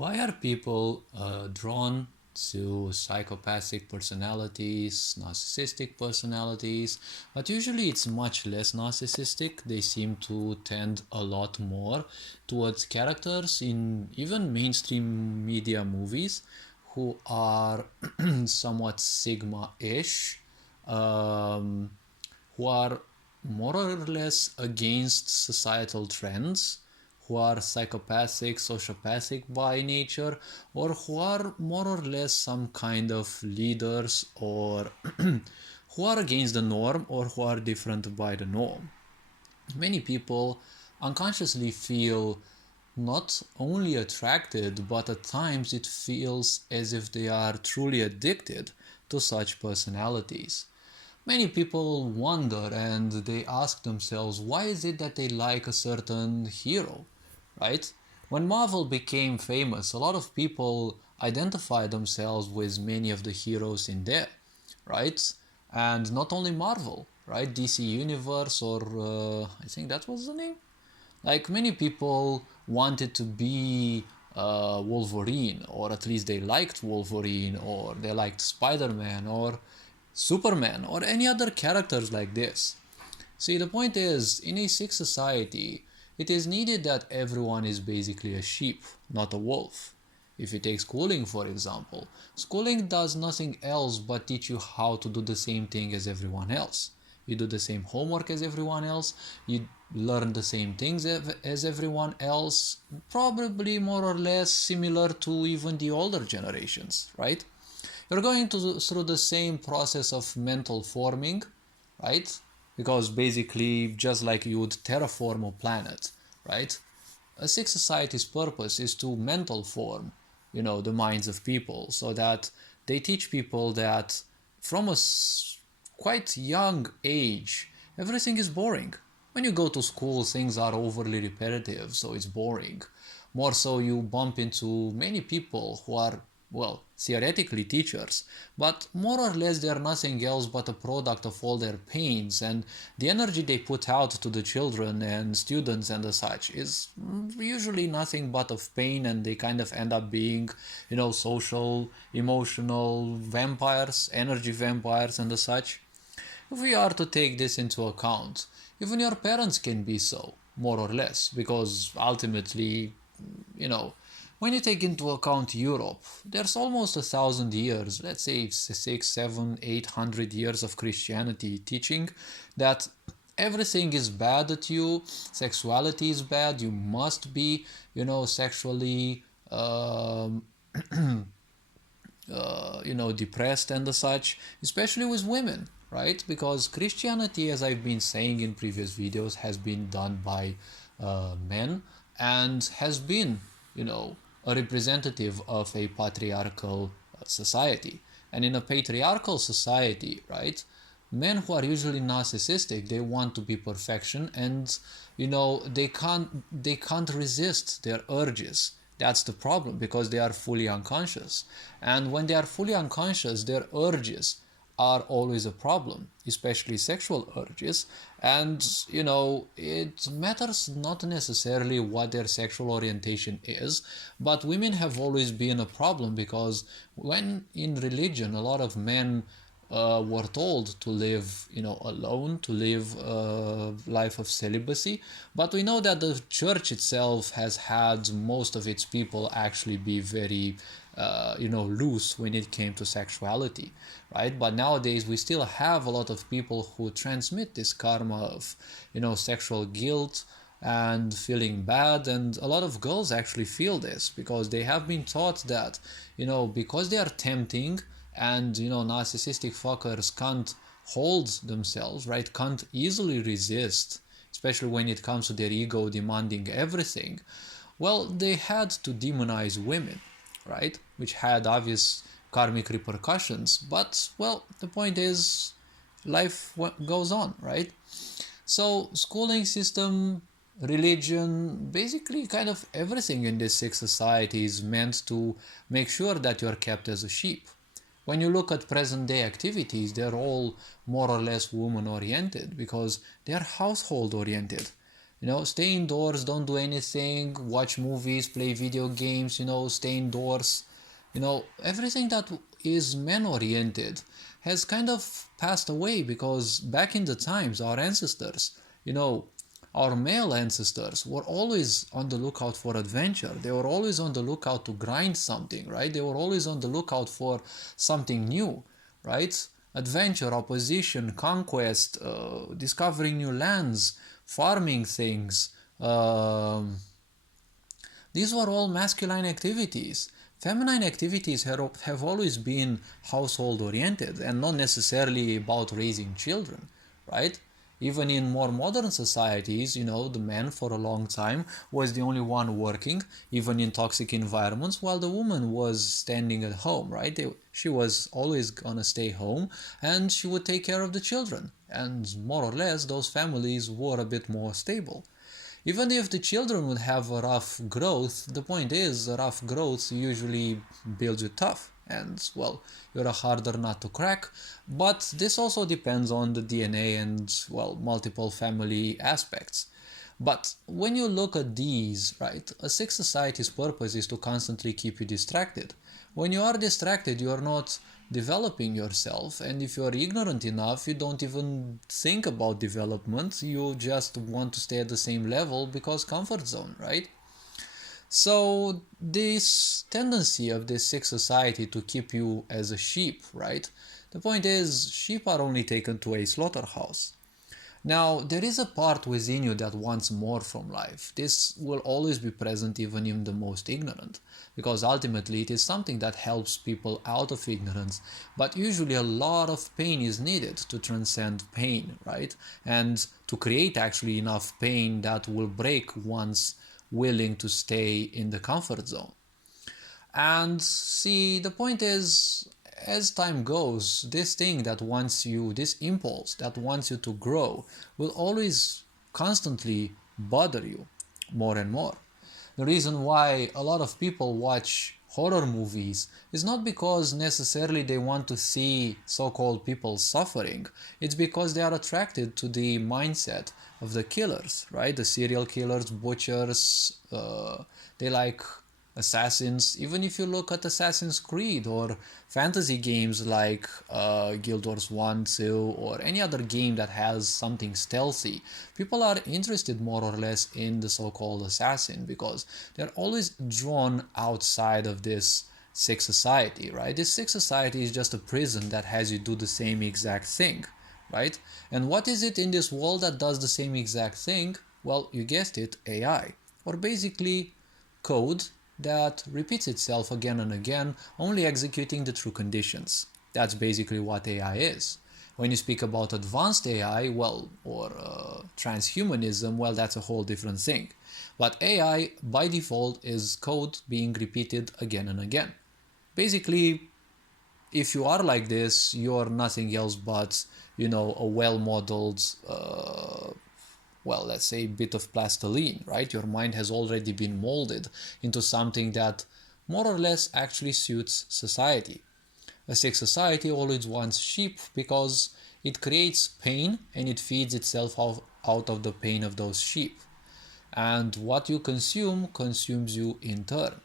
Why are people drawn to psychopathic personalities, narcissistic personalities? But usually it's much less narcissistic. They seem to tend a lot more towards characters in even mainstream media movies who are somewhat Sigma-ish, um, who are more or less against societal trends, who are psychopathic, sociopathic by nature, or who are more or less some kind of leaders, or who are against the norm, or who are different by the norm. Many people unconsciously feel not only attracted, but at times it feels as if they are truly addicted to such personalities. Many people wonder and they ask themselves, why is it that they like a certain hero, right? When Marvel became famous, a lot of people identified themselves with many of the heroes in there, right? And not only Marvel, right? DC Universe, or I think that was the name. Like, many people wanted to be Wolverine, or at least they liked Wolverine, or they liked Spider-Man, or Superman, or any other characters like this. See, the point is, in a sick society, it is needed that everyone is basically a sheep, not a wolf. If you take schooling, for example, schooling does nothing else but teach you how to do the same thing as everyone else. You do the same homework as everyone else, you learn the same things as everyone else, probably more or less similar to even the older generations, right? You're going through the same process of mental forming, right? Because basically, just like you would terraform a planet, right? A sick society's purpose is to mental form, the minds of people, so that they teach people that from a quite young age, everything is boring. When you go to school, things are overly repetitive, so it's boring. More so, you bump into many people who are, well, theoretically teachers, but more or less they are nothing else but a product of all their pains, and the energy they put out to the children and students and the such is usually nothing but of pain, and they kind of end up being, social, emotional vampires, energy vampires and the such. If we are to take this into account, even your parents can be so, more or less, because ultimately, you know, when you take into account Europe, there's almost 1,000 years, let's say 6, 7, 800 years of Christianity teaching that everything is bad at you, sexuality is bad, you must be, sexually, depressed and the such, especially with women, right? Because Christianity, as I've been saying in previous videos, has been done by men and has been, a representative of a patriarchal society. And in a patriarchal society, right, men who are usually narcissistic, they want to be perfection, and they can't resist their urges. That's the problem, because they are fully unconscious. And when they are fully unconscious, their urges are always a problem, especially sexual urges. And, it matters not necessarily what their sexual orientation is, but women have always been a problem, because when in religion, a lot of men were told to live, alone, to live a life of celibacy. But we know that the church itself has had most of its people actually be very, loose when it came to sexuality, right? But nowadays we still have a lot of people who transmit this karma of, sexual guilt and feeling bad, and a lot of girls actually feel this because they have been taught that, because they are tempting, and narcissistic fuckers can't hold themselves, right, can't easily resist, especially when it comes to their ego demanding everything. Well, they had to demonize women, right, which had obvious karmic repercussions. But, well, the point is, life goes on, right? So schooling system, religion, basically kind of everything in this sick society is meant to make sure that you're kept as a sheep. When you look at present day activities, they're all more or less woman oriented because they're household oriented. Stay indoors, don't do anything, watch movies, play video games, stay indoors. Everything that is man oriented has kind of passed away, because back in the times, our ancestors, you know our male ancestors were always on the lookout for adventure. They were always on the lookout to grind something, right? They were always on the lookout for something new, right? Adventure, opposition, conquest, discovering new lands, farming things. Um, these were all masculine activities. Feminine activities have always been household oriented and not necessarily about raising children, right? Even in more modern societies, the man for a long time was the only one working, even in toxic environments, while the woman was standing at home, right? She was always gonna stay home and she would take care of the children. And more or less, those families were a bit more stable. Even if the children would have a rough growth, the point is, a rough growth usually builds you tough. And, well, you're a harder nut to crack. But this also depends on the DNA and, well, multiple family aspects. But when you look at these, right, a sick society's purpose is to constantly keep you distracted. When you are distracted, you are not developing yourself, and if you are ignorant enough, you don't even think about development. You just want to stay at the same level because comfort zone, right? So this tendency of this sick society to keep you as a sheep, right? The point is, sheep are only taken to a slaughterhouse. Now, there is a part within you that wants more from life. This will always be present even in the most ignorant, because ultimately it is something that helps people out of ignorance. But usually a lot of pain is needed to transcend pain, right? And to create actually enough pain that will break one's willing to stay in the comfort zone. And see, the point is, as time goes, this thing that wants you, this impulse that wants you to grow, will always constantly bother you more and more. The reason why a lot of people watch horror movies is not because necessarily they want to see so-called people suffering. It's because they are attracted to the mindset of the killers, right? The serial killers, butchers, they like assassins. Even if you look at Assassin's Creed or fantasy games like Guild Wars 1, 2, or any other game that has something stealthy, people are interested more or less in the so-called assassin because they're always drawn outside of this sick society, right? This sick society is just a prison that has you do the same exact thing, right? And what is it in this world that does the same exact thing? Well, you guessed it, AI, or basically code that repeats itself again and again, only executing the true conditions. That's basically what AI is. When you speak about advanced AI, well, or transhumanism, well, that's a whole different thing. But AI, by default, is code being repeated again and again. Basically, if you are like this, you're nothing else but, a well-modeled well, let's say, bit of plastiline, right? Your mind has already been molded into something that more or less actually suits society. A sick society always wants sheep because it creates pain and it feeds itself out of the pain of those sheep. And what you consume consumes you in turn.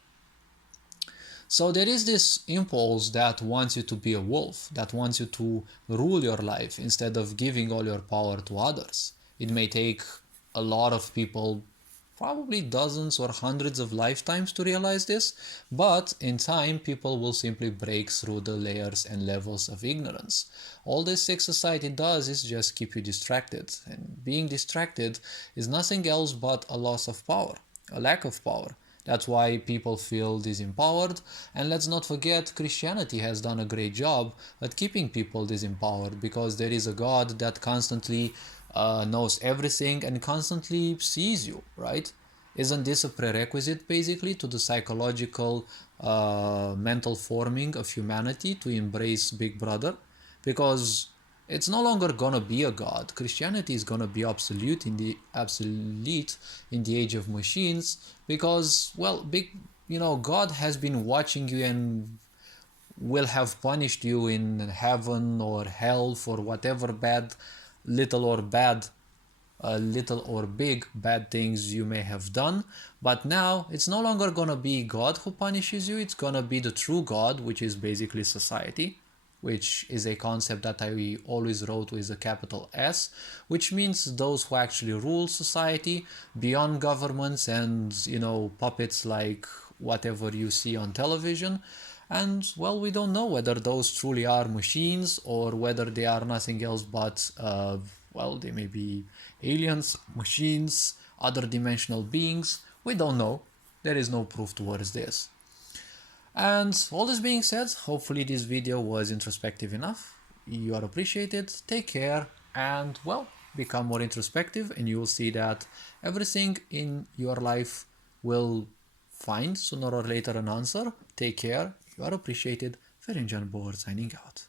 So there is this impulse that wants you to be a wolf, that wants you to rule your life instead of giving all your power to others. It may take a lot of people, probably dozens or hundreds of lifetimes to realize this, but in time people will simply break through the layers and levels of ignorance. All this sick society does is just keep you distracted, and being distracted is nothing else but a loss of power, a lack of power. That's why people feel disempowered, and let's not forget Christianity has done a great job at keeping people disempowered, because there is a God that constantly knows everything and constantly sees you, right? Isn't this a prerequisite basically to the psychological mental forming of humanity to embrace Big Brother? Because it's no longer gonna be a god. Christianity is gonna be obsolete in the age of machines, because, well, God has been watching you and will have punished you in heaven or hell for whatever bad, little or bad little or big bad things you may have done. But now it's no longer gonna be God who punishes you, it's gonna be the true God, which is basically society, which is a concept that I always wrote with a capital S, which means those who actually rule society beyond governments and, puppets like whatever you see on television. And well, we don't know whether those truly are machines or whether they are nothing else but, well, they may be aliens, machines, other dimensional beings. We don't know. There is no proof towards this. And all this being said, hopefully this video was introspective enough. You are appreciated. Take care and, well, become more introspective, and you will see that everything in your life will find sooner or later an answer. Take care. You are appreciated. Ferencan Board signing out.